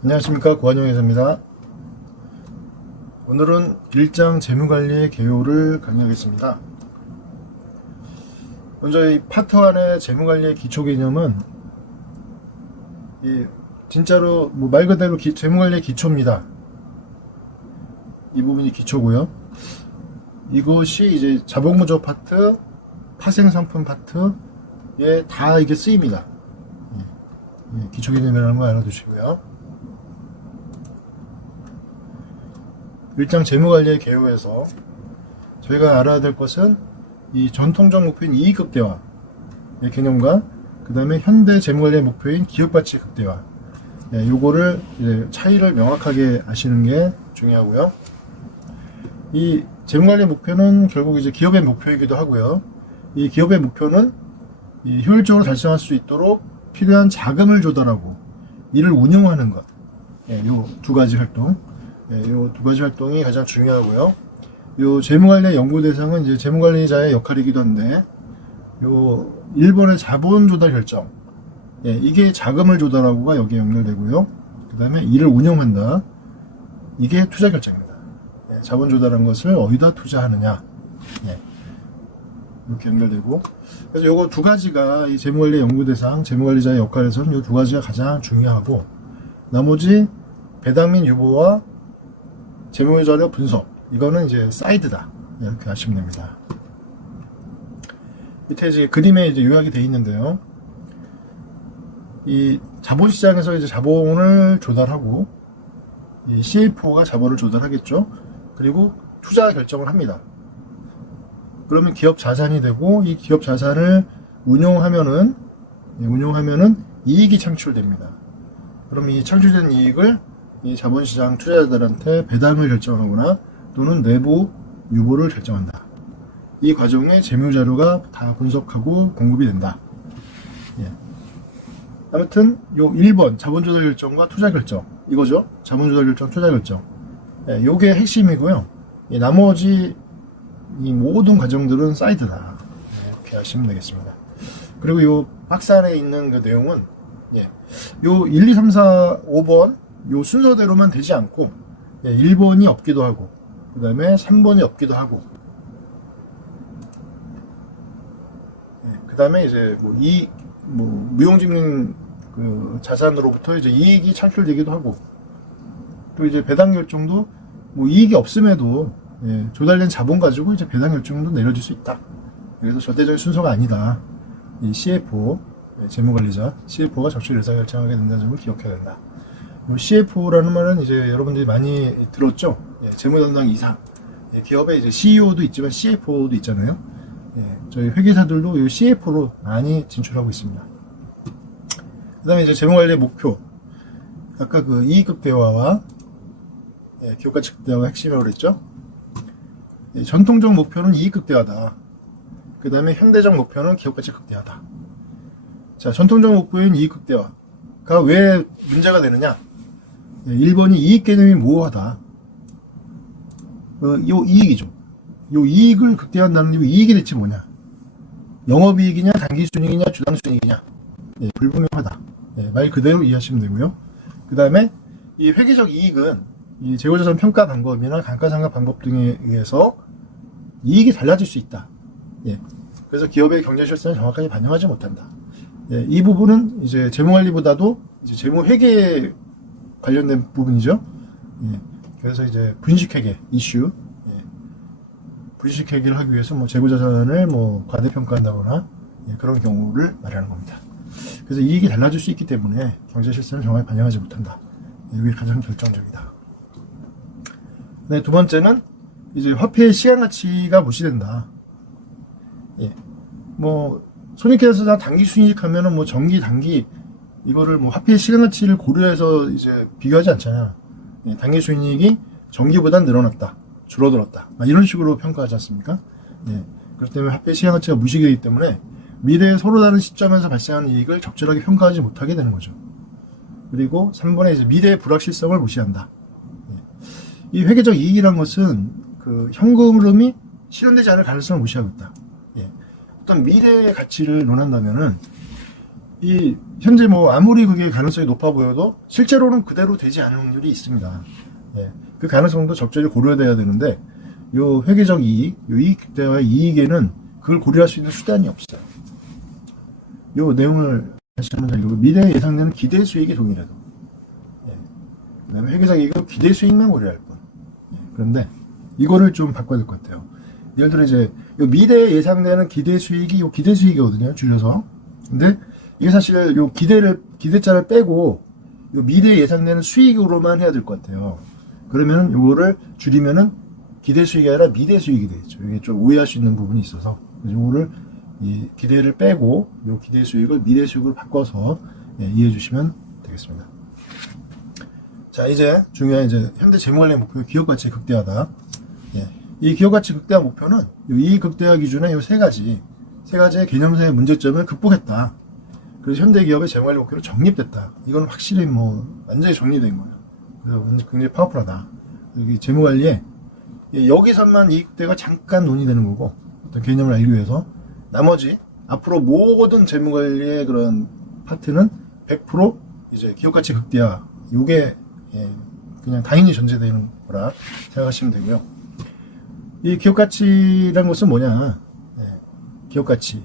안녕하십니까, 고한영회사입니다. 오늘은 일장 재무관리의 개요를 강의하겠습니다. 먼저 이 파트 1의 재무관리의 기초 개념은 진짜로 말 그대로 재무관리의 기초입니다. 이 부분이 기초고요. 이것이 이제 자본구조 파트, 파생상품 파트에 다 이게 쓰입니다. 기초 개념이라는 거 알아두시고요. 일장 재무관리의 개요에서 저희가 알아야 될 것은 이 전통적 목표인 이익 극대화의 개념과 그 다음에 현대 재무관리의 목표인 기업가치 극대화, 요거를 이제 차이를 명확하게 아시는 게 중요하고요. 이 재무관리 목표는 결국 이제 기업의 목표이기도 하고요. 이 기업의 목표는 이 효율적으로 달성할 수 있도록 필요한 자금을 조달하고 이를 운영하는 것, 요 두 가지 활동, 요 두 가지 활동이 가장 중요하고요. 요 재무관리의 연구 대상은 이제 재무관리자의 역할이기도 한데, 요 1번의 자본 조달 결정, 이게 자금을 조달하고가 여기에 연결되고요. 그 다음에 이를 운영한다, 이게 투자 결정입니다. 자본 조달한 것을 어디다 투자하느냐, 이렇게 연결되고, 그래서 요거 두 가지가 이 재무관리 연구 대상, 재무관리자의 역할에서는 요 두 가지가 가장 중요하고, 나머지 배당 및 유보와 재무자료 분석, 이거는 이제 사이드다, 이렇게 아시면 됩니다. 밑에 이제 그림에 이제 요약이 되어 있는데요. 이 자본시장에서 이제 자본을 조달하고, 이 CFO가 자본을 조달하겠죠. 그리고 투자 결정을 합니다. 그러면 기업 자산이 되고, 이 기업 자산을 운용하면은 이익이 창출됩니다. 그럼 이 창출된 이익을 이 자본시장 투자자들한테 배당을 결정하거나 또는 내부 유보를 결정한다. 이 과정에 재무자료가 다 분석하고 공급이 된다. 아무튼 요 1번 자본조달 결정과 투자 결정, 이거죠. 자본조달 결정, 투자 결정, 요게 핵심이고요. 나머지 이 모든 과정들은 사이드다, 이렇게 하시면 되겠습니다. 그리고 요 박스 안에 있는 그 내용은 요 1, 2, 3, 4, 5번 요 순서대로만 되지 않고 1번이 없기도 하고, 그 다음에 3번이 없기도 하고, 그 다음에 이제 무용지민 그 자산으로부터 이제 이익이 창출되기도 하고, 또 이제 배당 결정도 이익이 없음에도 조달된 자본 가지고 이제 배당 결정도 내려질 수 있다. 그래서 절대적인 순서가 아니다. 이 CFO, 재무관리자, CFO가 적절 의사결정하게 된다는 점을 기억해야 된다. CFO라는 말은 이제 여러분들이 많이 들었죠. 재무담당 이상. 기업에 이제 CEO도 있지만 CFO도 있잖아요. 저희 회계사들도 이 CFO로 많이 진출하고 있습니다. 그 다음에 이제 재무관리의 목표. 아까 그 이익극대화와 기업가치 극대화가 핵심이라고 그랬죠. 전통적 목표는 이익극대화다. 그 다음에 현대적 목표는 기업가치 극대화다. 자, 전통적 목표인 이익극대화가 왜 문제가 되느냐? 1번이 이익 개념이 모호하다. 요 이익이죠. 요 이익을 극대화한다는 게 이익이 대체 뭐냐? 영업이익이냐, 단기순이익이냐, 주당순이익이냐? 불분명하다. 말 그대로 이해하시면 되고요. 그 다음에 이 회계적 이익은 이 재고자산 평가 방법이나 감가상각 방법 등에 의해서 이익이 달라질 수 있다. 그래서 기업의 경제 실상을 정확하게 반영하지 못한다. 이 부분은 이제 재무관리보다도 이제 재무회계 관련된 부분이죠. 그래서 이제 분식회계 이슈, 분식회계를 하기 위해서 재고자산을 과대평가한다거나 그런 경우를 말하는 겁니다. 그래서 이익이 달라질 수 있기 때문에 경제 실상을 정확히 반영하지 못한다. 이게 가장 결정적이다. 네, 두 번째는 이제 화폐의 시간 가치가 무시된다. 손익계산서 다 단기 순이익하면은 정기 단기 이거를 화폐의 시간 가치를 고려해서 이제 비교하지 않잖아요. 단기 순이익이 정기보다 늘어났다, 줄어들었다, 이런 식으로 평가하지 않습니까? 그렇기 때문에 화폐의 시간 가치가 무시되기 때문에 미래에 서로 다른 시점에서 발생하는 이익을 적절하게 평가하지 못하게 되는 거죠. 그리고 3번에 이제 미래의 불확실성을 무시한다. 이 회계적 이익이란 것은 그 현금 흐름이 실현되지 않을 가능성을 무시하고 있다. 어떤 미래의 가치를 논한다면은 이 현재 뭐 아무리 그게 가능성이 높아 보여도 실제로는 그대로 되지 않을 확률이 있습니다. 예, 그 가능성도 적절히 고려돼야 되는데 요 회계적 이익, 요 이익 극대화의 이익에는 그걸 고려할 수 있는 수단이 없어요. 요 내용을 다시 한번 읽고 미래에 예상되는 기대 수익의 동일해도 그다음에 회계적 이익은 기대 수익만 고려할 뿐. 그런데 이거를 좀 바꿔야 될 것 같아요. 예를 들어 이제 요 미래에 예상되는 기대 수익이 요 기대 수익이거든요. 줄여서. 근데 이게 사실 요 기대자를 빼고 요 미래에 예상되는 수익으로만 해야 될 것 같아요. 그러면 요거를 줄이면은 기대 수익이 아니라 미래 수익이 되겠죠. 이게 좀 오해할 수 있는 부분이 있어서 요거를 이 기대를 빼고 요 기대 수익을 미래 수익으로 바꿔서 이해해 주시면 되겠습니다. 자, 이제 중요한 이제 현대 재무관리 목표 기업 가치 극대화다. 이 기업 가치 극대화 목표는 이 극대화 기준의 요 세 가지의 개념상의 문제점을 극복했다. 그래서 현대 기업의 재무관리 목표로 정립됐다. 이건 확실히 뭐 완전히 정리된 거예요. 그래서 굉장히 파워풀하다. 여기 재무관리에 여기서만 이 극대화가 잠깐 논의되는 거고 어떤 개념을 알기 위해서 나머지 앞으로 모든 재무관리의 그런 파트는 100% 이제 기업 가치 극대화 요게 그냥 당연히 전제되는 거라 생각하시면 되고요. 이 기업가치라는 것은 뭐냐? 기업가치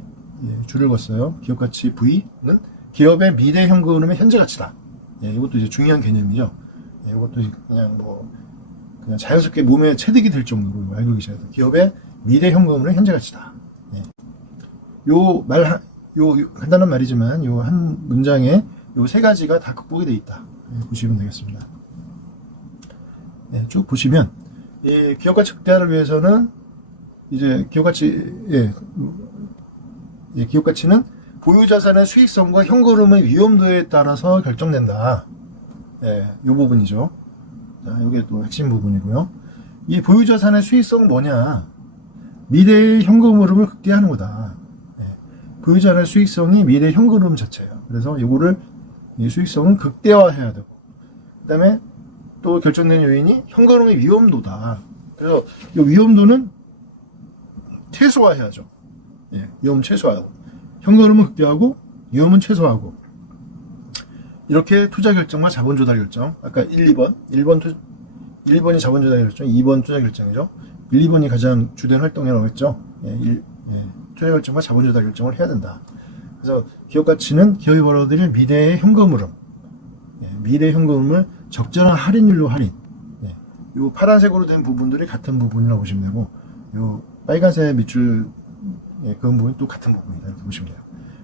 줄을 걷어요. 기업가치 V는 기업의 미래 현금 흐름의 현재 가치다. 이것도 이제 중요한 개념이죠. 이것도 그냥 자연스럽게 몸에 체득이 될 정도로 알고 계셔야 돼요. 기업의 미래 현금 흐름의 현재 가치다. 요 간단한 말이지만 요 한 문장에 요 세 가지가 다 극복이 되어 있다. 보시면 되겠습니다. 쭉 보시면 이 기업가치 극대화를 위해서는 이제 기업가치는 보유자산의 수익성과 현금흐름의 위험도에 따라서 결정된다. 이 부분이죠. 자, 이게 또 핵심 부분이고요. 이 보유자산의 수익성은 뭐냐? 미래의 현금흐름을 극대화하는 거다. 보유자산의 수익성이 미래의 현금흐름 자체예요. 그래서 이거를 이 수익성은 극대화해야 되고, 그 다음에 또 결정된 요인이 현금흐름의 위험도다. 그래서 이 위험도는 최소화해야죠. 위험은 최소화하고, 현금흐름은 극대화하고, 위험은 최소화하고. 이렇게 투자 결정과 자본 조달 결정. 아까 1, 2번. 1번이 자본 조달 결정, 2번 투자 결정이죠. 1, 2번이 가장 주된 활동이라고 했죠. 투자 결정과 자본 조달 결정을 해야 된다. 그래서 기업 가치는 기업이 벌어들일 미래의 현금 흐름, 미래 현금을 적절한 할인율로 할인. 요 파란색으로 된 부분들이 같은 부분이라고 보시면 되고, 요 빨간색 밑줄 그런 부분이 또 같은 부분이다 이렇게 보시면 돼요.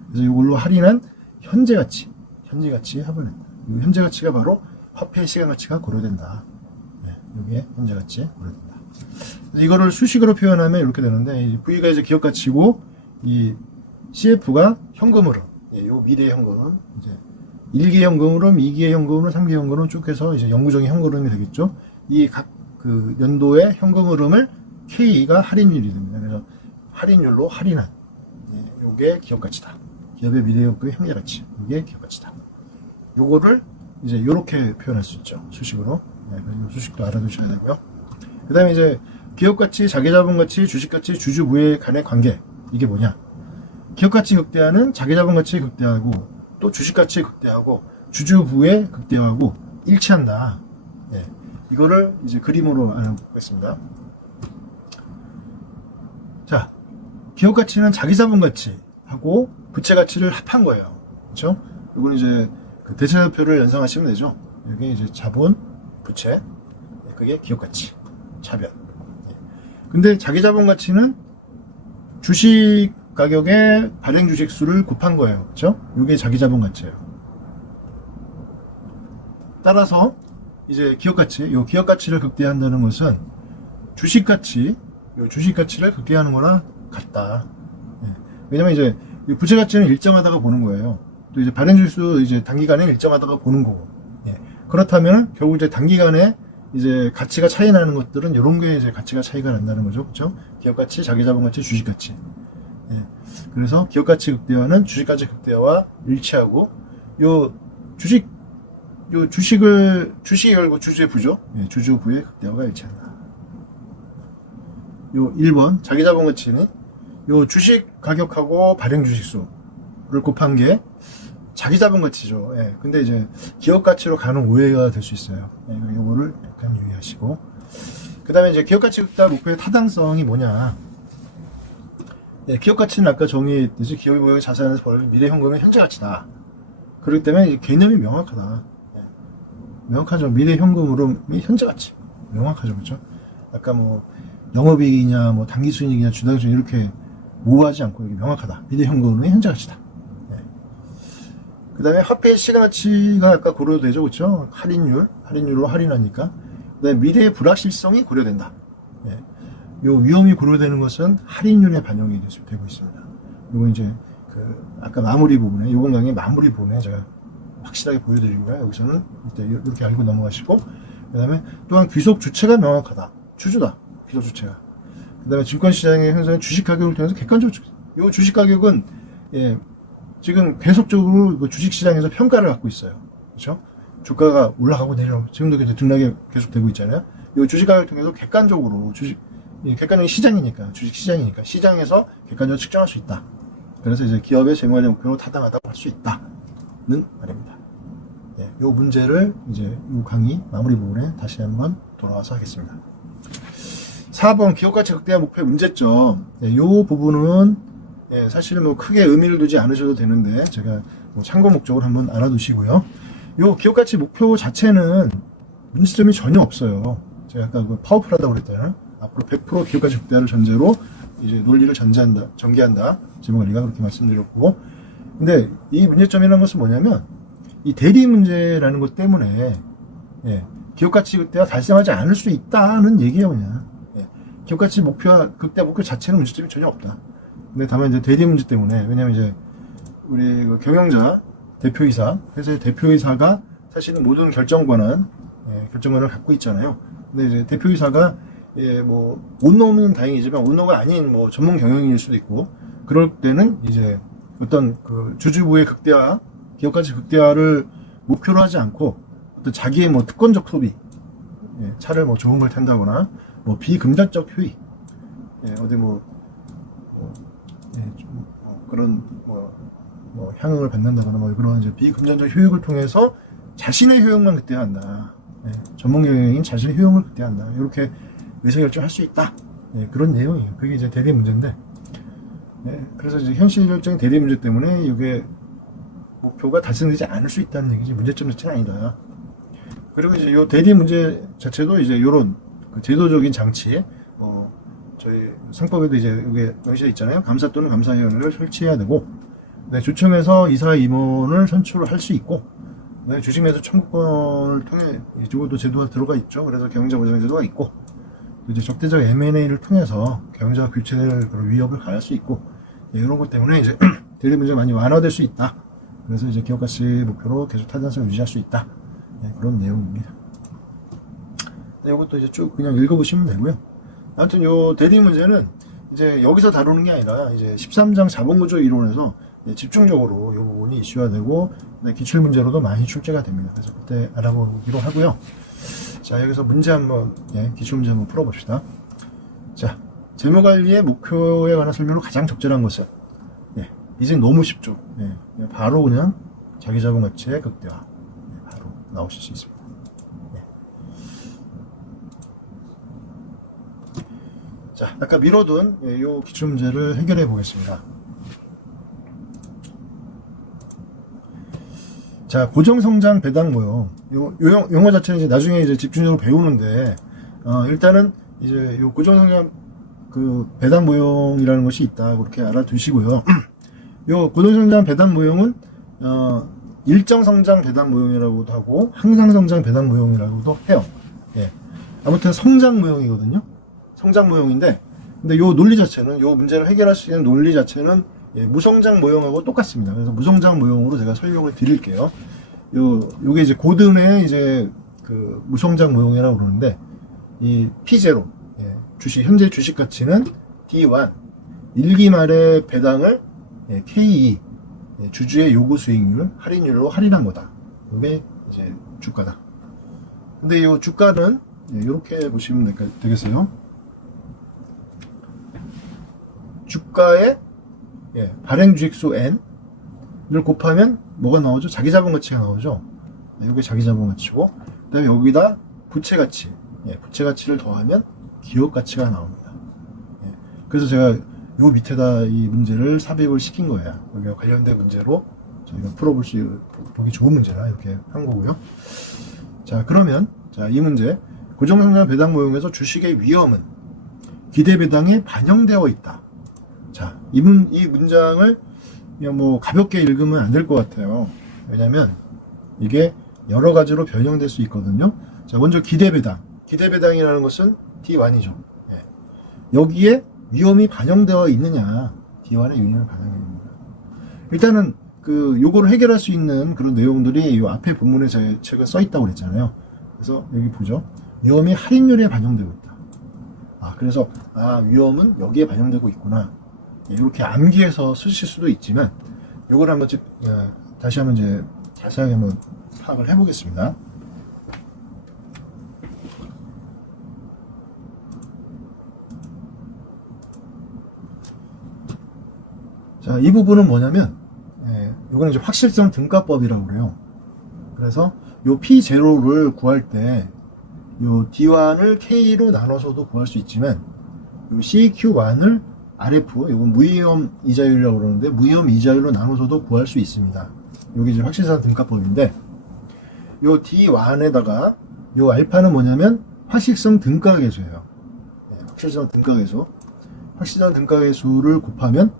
그래서 이걸로 할인한 현재 가치 합을 낸다. 이 현재 가치가 바로 화폐 시간 가치가 고려된다. 이게 현재 가치 고려된다. 그래서 이거를 수식으로 표현하면 이렇게 되는데, V가 이제 기업 가치고, 이 CF가 현금 흐름, 요 미래 현금 흐름, 이제 1기 현금 흐름, 2기의 현금 흐름, 3기 현금 흐름 쭉 해서 이제 영구적인 현금 흐름이 되겠죠. 이 각 그 연도의 현금 흐름을 K가 할인율이 됩니다. 그래서 할인율로 할인한, 요게 기업 가치다. 기업의 미래 현금의 현재 가치, 이게 기업 가치다. 요거를 이제 요렇게 표현할 수 있죠. 수식으로. 수식도 알아두셔야 되고요. 그 다음에 이제 기업 가치, 자기자본 가치, 주식 가치, 주주 부의 간의 관계. 이게 뭐냐? 기업 가치 극대화는 자기자본 가치 극대화하고, 또 주식 가치 극대화하고, 주주 부의 극대화하고 일치한다. 이거를 이제 그림으로 알아보겠습니다. 자, 기업 가치는 자기자본 가치하고 부채 가치를 합한 거예요. 그렇죠? 이건 이제 그 대차표를 연상하시면 되죠. 여기 이제 자본, 부채, 그게 기업 가치, 차변. 근데 자기자본 가치는 주식 가격의 발행 주식 수를 곱한 거예요. 그렇죠? 이게 자기자본 가치예요. 따라서 이제 기업 가치, 요 기업 가치를 극대화한다는 것은 주식 가치, 요 주식 가치를 극대화하는 거나 같다. 왜냐면 이제 부채 가치는 일정하다가 보는 거예요. 또 이제 발행 주식 수 이제 단기간에 일정하다가 보는 거고. 그렇다면 결국 이제 단기간에 이제 가치가 차이 나는 것들은 이런 게 이제 가치가 차이가 난다는 거죠. 그렇죠? 기업 가치, 자기자본 가치, 주식 가치. 그래서 기업 가치 극대화는 주식 가치 극대화와 일치하고, 주식이 결국 주주의 부죠. 주주 부의 극대화가 일치한다. 요 1번 자기자본 가치는 요 주식 가격하고 발행 주식 수를 곱한 게 자기 자본 가치죠. 예. 근데 이제 기업 가치로 가는 오해가 될 수 있어요. 예. 요거를 약간 유의하시고. 그 다음에 이제 기업 가치 극대화 목표의 타당성이 뭐냐. 예. 기업 가치는 아까 정의했듯이 기업이 모여서 자산에서 벌어진 미래 현금의 현재 가치다. 그렇기 때문에 개념이 명확하다. 예. 명확하죠. 미래 현금으로 현재 가치. 명확하죠. 그렇죠? 아까 뭐 영업이익이냐 뭐 당기순이익이냐 주당순이익 이렇게 모호하지 않고 이게 명확하다. 미래 현금의 현재 가치다. 그 다음에 화폐의 시가가치가 아까 고려되죠. 그렇죠? 할인율로 할인하니까. 그 다음에 미래의 불확실성이 고려된다. 예. 요 위험이 고려되는 것은 할인율에 반영이 되고 있습니다. 요거 이제 아까 마무리 부분에, 요번 강의 마무리 부분에 제가 확실하게 보여드리고요. 여기서는 일단 이렇게 알고 넘어가시고, 그 다음에 또한 귀속 주체가 명확하다. 주주다. 귀속 주체가. 그 다음에 증권시장의 형성된 주식 가격을 통해서 객관적으로, 요 주식 가격은, 예, 지금 계속적으로 주식시장에서 평가를 받고 있어요. 그렇죠? 주가가 올라가고 내려가고 지금도 등락이 계속되고 있잖아요. 이 주식가격을 통해서 객관적으로 객관적인 시장이니까 주식시장이니까 시장에서 객관적으로 측정할 수 있다. 그래서 이제 기업의 재무관리 목표로 타당하다고 할 수 있다는 말입니다. 예, 이 문제를 이제 이 강의 마무리 부분에 다시 한번 돌아와서 하겠습니다. 4번 기업가치 극대화 목표의 문제점. 이 부분은 예, 사실 뭐 크게 의미를 두지 않으셔도 되는데 제가 뭐 참고 목적으로 한번 알아두시고요. 요 기업가치 목표 자체는 문제점이 전혀 없어요. 제가 아까 파워풀하다고 그랬잖아요. 앞으로 100% 기업가치 극대화를 전제로 이제 논리를 전개한다. 재무관리가 그렇게 말씀드렸고, 근데 이 문제점이라는 것은 뭐냐면 이 대리 문제라는 것 때문에 예, 기업가치 극대화 달성하지 않을 수 있다는 얘기예요, 그냥. 예, 기업가치 극대화 목표 자체는 문제점이 전혀 없다. 근데 다만 이제 대리 문제 때문에, 왜냐면 이제 우리 경영자 대표이사, 회사의 대표이사가 사실은 모든 결정권을 갖고 있잖아요. 근데 이제 대표이사가 뭐 온노는 다행이지만 온노가 아닌 뭐 전문 경영인일 수도 있고, 그럴 때는 이제 어떤 주주부의 극대화, 기업가치 극대화를 목표로 하지 않고 어떤 자기의 뭐 특권적 소비, 차를 뭐 좋은 걸 탄다거나 뭐 비금전적 효익, 어디 그런 향응을 받는다거나 뭐 그런 이제 비금전적 효익을 통해서 자신의 효용만 극대화한다. 전문 경영인 자신의 효용을 극대화한다. 이렇게 의사결정할 수 있다. 그런 내용이에요. 그게 이제 대리 문제인데, 그래서 이제 현실적인 대리 문제 때문에 이게 목표가 달성되지 않을 수 있다는 얘기지 문제점 자체는 아니다. 그리고 이제 요 대리 문제 자체도 이제 요런 제도적인 장치, 저희 상법에도 이제 이게 명시되어 있잖아요. 감사 또는 감사위원회를 설치해야 되고, 주청에서 이사 임원을 선출을 할 수 있고, 주식매수 청구권을 통해 이쪽도 제도가 들어가 있죠. 그래서 경영자 보장 제도가 있고, 이제 적대적 M&A를 통해서 경영자가 교체될 그런 위협을 가할 수 있고, 이런 것 때문에 이제 대리 문제가 많이 완화될 수 있다. 그래서 이제 기업가치 목표로 계속 타당성을 유지할 수 있다. 그런 내용입니다. 이것도 이제 쭉 그냥 읽어보시면 되고요. 아무튼 요 대리 문제는 이제 여기서 다루는 게 아니라 이제 13장 자본구조 이론에서 집중적으로 요 부분이 이슈화되고 기출 문제로도 많이 출제가 됩니다. 그래서 그때 알아보기로 하고요. 자, 여기서 문제 한번 기출 문제 한번 풀어봅시다. 자, 재무관리의 목표에 관한 설명으로 가장 적절한 것은 이제 너무 쉽죠. 바로 그냥 자기자본가치의 극대화 바로 나오실 수 있습니다. 자, 아까 미뤄둔 요 기출문제를 해결해 보겠습니다. 자, 고정성장 배당 모형. 요 용어 자체는 이제 나중에 이제 집중적으로 배우는데, 일단은 이제 요 고정성장 배당 모형이라는 것이 있다. 그렇게 알아두시고요. 요 고정성장 배당 모형은, 일정성장 배당 모형이라고도 하고, 항상성장 배당 모형이라고도 해요. 아무튼 성장 모형이거든요. 성장 모형인데, 근데 요 논리 자체는, 요 문제를 해결할 수 있는 논리 자체는 무성장 모형하고 똑같습니다. 그래서 무성장 모형으로 제가 설명을 드릴게요. 요게 이제 고든의 이제 무성장 모형이라고 그러는데, 이 P0, 현재 주식 가치는 D1, 1기 말의 배당을 K2, 주주의 요구 수익률, 할인율로 할인한 거다. 요게 이제 주가다. 근데 요 주가는 이렇게 보시면 되겠어요. 주가의 발행 주식수 N, 곱하면 뭐가 나오죠? 자기자본 가치가 나오죠. 여기 자기자본 가치고, 그 다음에 여기다 부채 가치, 부채 가치를 더하면 기업 가치가 나옵니다. 그래서 제가 요 밑에다 이 문제를 삽입을 시킨 거예요. 여기와 관련된 문제로 저희가 보기 좋은 문제라 이렇게 한 거고요. 자, 그러면 이 문제, 고정성장 배당 모형에서 주식의 위험은 기대 배당에 반영되어 있다. 자, 이 문장을 그냥 뭐 가볍게 읽으면 안 될 것 같아요. 왜냐면 이게 여러 가지로 변형될 수 있거든요. 자, 먼저 기대 배당. 기대 배당이라는 것은 D1이죠. 여기에 위험이 반영되어 있느냐. D1에 위험이 반영되어 있느냐. 일단은 요거를 해결할 수 있는 그런 내용들이 이 앞에 본문에 제 책에 써 있다고 그랬잖아요. 그래서 여기 보죠. 위험이 할인율에 반영되고 있다. 그래서 위험은 여기에 반영되고 있구나. 이렇게 암기해서 쓰실 수도 있지만 요걸 한번 다시 한번 이제 자세하게 한번 파악을 해보겠습니다. 자, 이 부분은 뭐냐면, 요거는 이제 확실성 등가법이라고 그래요. 그래서 요 P0를 구할 때, 요 D1을 K로 나눠서도 구할 수 있지만, 요 CQ1을 RF, 요건 무위험 이자율이라고 그러는데, 무위험 이자율로 나눠서도 구할 수 있습니다. 요게 이제 확실성 등가법인데, 요 D1에다가, 요 알파는 뭐냐면, 확실성 등가계수예요. 확실성 등가계수. 확실성 등가계수를 곱하면,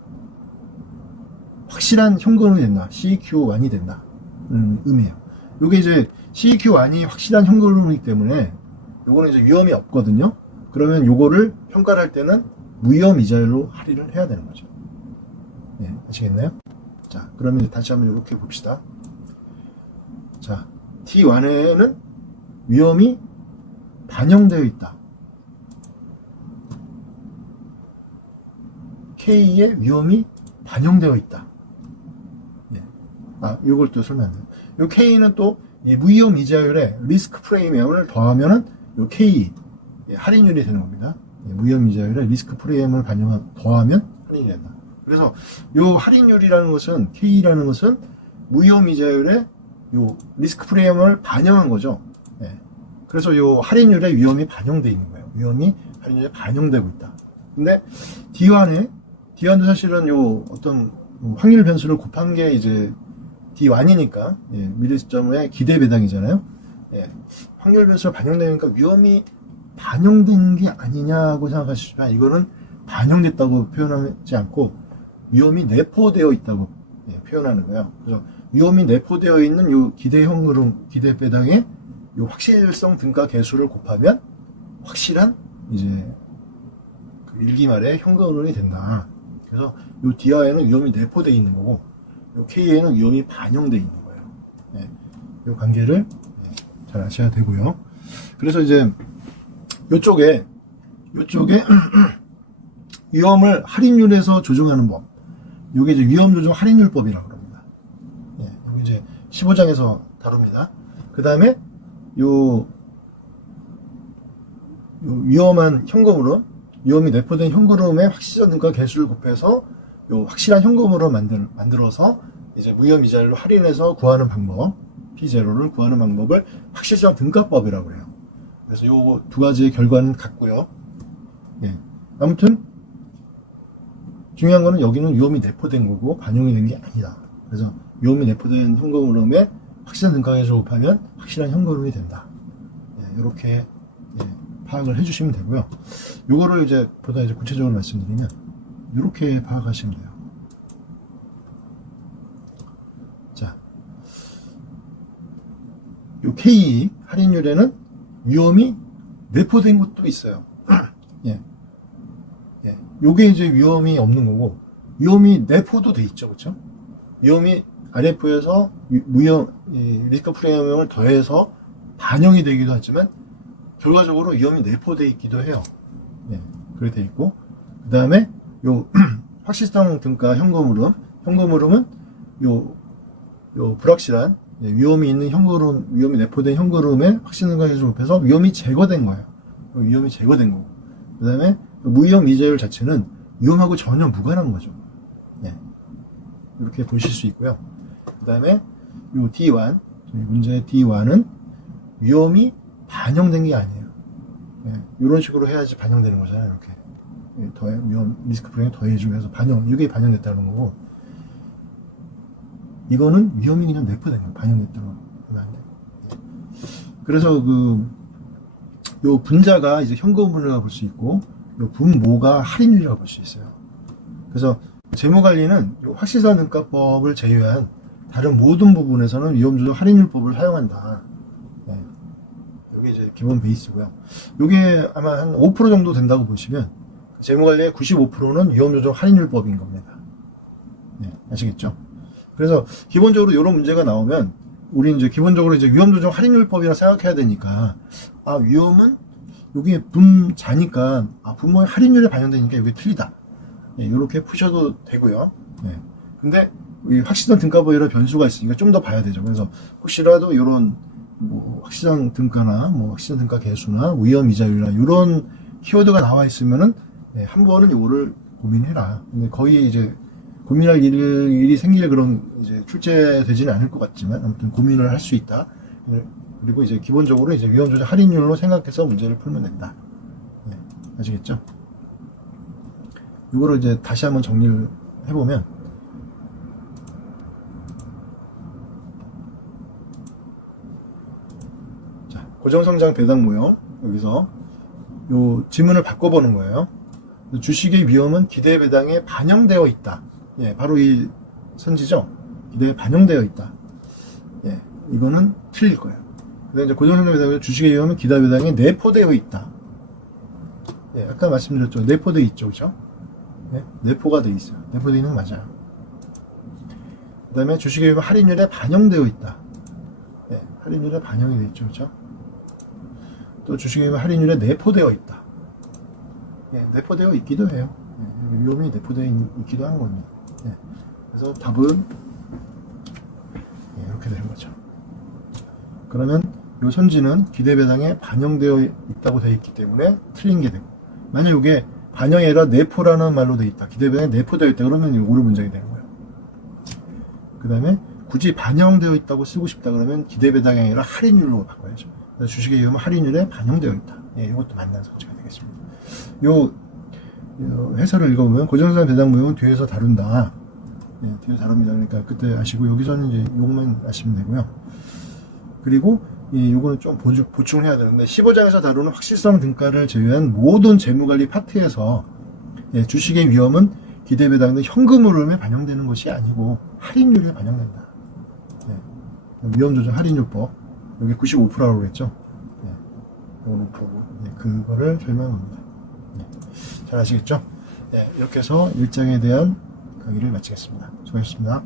확실한 현금이 된다. CQ1이 된다. 의미예요. 요게 이제 CQ1이 확실한 현금이기 때문에 요거는 이제 위험이 없거든요. 그러면 요거를 평가를 할 때는 무위험 이자율로 할인을 해야 되는 거죠. 아시겠나요? 자, 그러면 이제 다시 한번 이렇게 봅시다. 자, T1에는 위험이 반영되어 있다. K에 위험이 반영되어 있다. 요걸 또 설명 안 돼요. 요 K는 또 이 무위험 이자율에 리스크 프리미엄을 더하면은 요 K 할인율이 되는 겁니다. 무위험 이자율에 리스크 프리미엄을 더하면 할인이 된다. 그래서 요 할인율이라는 것은 K라는 것은 무위험 이자율에 요 리스크 프리미엄을 반영한 거죠. 그래서 요 할인율에 위험이 반영되어 있는 거예요. 위험이 할인율에 반영되고 있다. 근데 D1도 사실은 요 어떤 확률 변수를 곱한 게 이제 D1이니까 미래 시점의 기대 배당이잖아요. 확률 변수가 반영되니까 위험이 반영된 게 아니냐고 생각하시지만 이거는 반영됐다고 표현하지 않고 위험이 내포되어 있다고 표현하는 거예요. 그래서 위험이 내포되어 있는 요 기대 현금, 기대 배당의 요 확실성 등가 계수를 곱하면 확실한 이제 일기말에 현금흐름이 된다. 그래서 요 D하에는 위험이 내포되어 있는 거고 요 K에는 위험이 반영되어 있는 거예요. 요 관계를 잘 아셔야 되고요. 그래서 이제 요쪽에 위험을 할인율에서 조정하는 법. 요게 이제 위험 조정 할인율법이라고 그럽니다. 요게 이제 15장에서 다룹니다. 그 다음에 요 위험한 현금흐름, 위험이 내포된 현금흐름의 확실한 등가 개수를 곱해서 요 확실한 현금으로 만들어서 이제 무위험 이자율로 할인해서 구하는 방법, P0를 구하는 방법을 확실성 등가법이라고 해요. 그래서 요 두 가지의 결과는 같고요. 아무튼 중요한 거는 여기는 위험이 내포된 거고 반영이 된 게 아니다. 그래서 위험이 내포된 현금흐름에 확실한 등가계수를 곱하면 확실한 현금흐름이 된다. 이렇게 파악을 해주시면 되고요. 요거를 이제 보다 이제 구체적으로 말씀드리면 이렇게 파악하시면 돼요. 자, 요 K 할인율에는 위험이 내포된 것도 있어요. 요게 이제 위험이 없는 거고 위험이 내포도 돼 있죠, 그렇죠? 위험이 RF에서 무위험 리스크 프리미엄을 더해서 반영이 되기도 하지만 결과적으로 위험이 내포되어 있기도 해요. 그렇게 돼 있고 그 다음에 요 확실성 등가 현금흐름은 요 불확실한 위험이 있는 현금흐름, 위험이 내포된 현금흐름의 확실한 등가계수를 곱해서 위험이 제거된 거예요. 위험이 제거된 거고 그 다음에 무위험 이자율 자체는 위험하고 전혀 무관한 거죠. 이렇게 보실 수 있고요. 그 다음에 요 D1, 문제 D1은 위험이 반영된 게 아니에요. 이런 식으로 해야지 반영되는 거잖아요. 이렇게 위험 리스크 프로그램 더해주고 해서 이게 반영됐다는 거고, 이거는 위험이 그냥 내포된 거예요. 반영됐다고 하면 안 돼요. 그래서 요 분자가 이제 현금분류라고 볼 수 있고, 요 분모가 할인율이라고 볼 수 있어요. 그래서 재무관리는 요 확실성 등가법을 제외한 다른 모든 부분에서는 위험조정 할인율법을 사용한다. 이게 이제 기본 베이스고요. 이게 아마 한 5% 정도 된다고 보시면 재무관리의 95%는 위험조정 할인율법인 겁니다. 아시겠죠? 그래서 기본적으로 이런 문제가 나오면 우리 이제 기본적으로 이제 위험조정 할인율법이라 생각해야 되니까, 위험은 여기 분자니까 분모의 할인율에 반영되니까 이게 틀리다. 이렇게 푸셔도 되고요. 근데 이 확실성 등가법에 여러 변수가 있으니까 좀 더 봐야 되죠. 그래서 혹시라도 이런 확실성 등가나 확실성 등가 계수나 위험 이자율이나 이런 키워드가 나와 있으면은 한 번은 이거를 고민해라. 근데 거의 이제 고민할 일이 생길 그런 이제 출제되지는 않을 것 같지만 아무튼 고민을 할 수 있다. 그리고 이제 기본적으로 이제 위험조정 할인율로 생각해서 문제를 풀면 된다. 아시겠죠? 이거를 이제 다시 한번 정리를 해보면, 자, 고정성장 배당 모형, 여기서 요 지문을 바꿔보는 거예요. 주식의 위험은 기대 배당에 반영되어 있다. 바로 이 선지죠. 기대에 반영되어 있다. 이거는 틀릴 거예요. 그다음에 이제 고정성장 배당에 주식의 위험은 기대 배당에 내포되어 있다. 아까 말씀드렸죠. 내포되어 있죠, 그죠? 내포가 되어 있어요. 내포되어 있는 건 맞아요. 그 다음에 주식의 위험 할인율에 반영되어 있다. 할인율에 반영이 되어 있죠, 그죠? 또 주식의 위험 할인율에 내포되어 있다. 내포되어 있기도 해요. 위험이 내포되어 있기도 한 겁니다. 그래서 답은 이렇게 되는 거죠. 그러면 이 선지는 기대 배당에 반영되어 있다고 되어 있기 때문에 틀린 게 되고, 만약 이게 반영이 아니라 내포라는 말로 되어 있다. 기대 배당에 내포되어 있다. 그러면 이거 오류 문장이 되는 거예요. 그 다음에 굳이 반영되어 있다고 쓰고 싶다 그러면 기대 배당이 아니라 할인율로 바꿔야죠. 주식의 위험은 할인율에 반영되어 있다. 이것도 맞는 선지가 되겠습니다. 요 해설을 읽어보면 고정성장 배당 모형은 뒤에서 다룬다. 뒤에서 다룹니다. 그러니까 그때 아시고, 여기서는 이제 요것만 아시면 되고요. 그리고 요거는 좀 보충을 해야 되는데, 15장에서 다루는 확실성 등가를 제외한 모든 재무관리 파트에서 주식의 위험은 기대 배당 등 현금 흐름에 반영되는 것이 아니고 할인율에 반영된다. 위험조정 할인율법, 여기 95%라고 그랬죠. 요거는 보고 그거를 설명합니다. 잘 아시겠죠? 이렇게 해서 1장에 대한 강의를 마치겠습니다. 수고하셨습니다.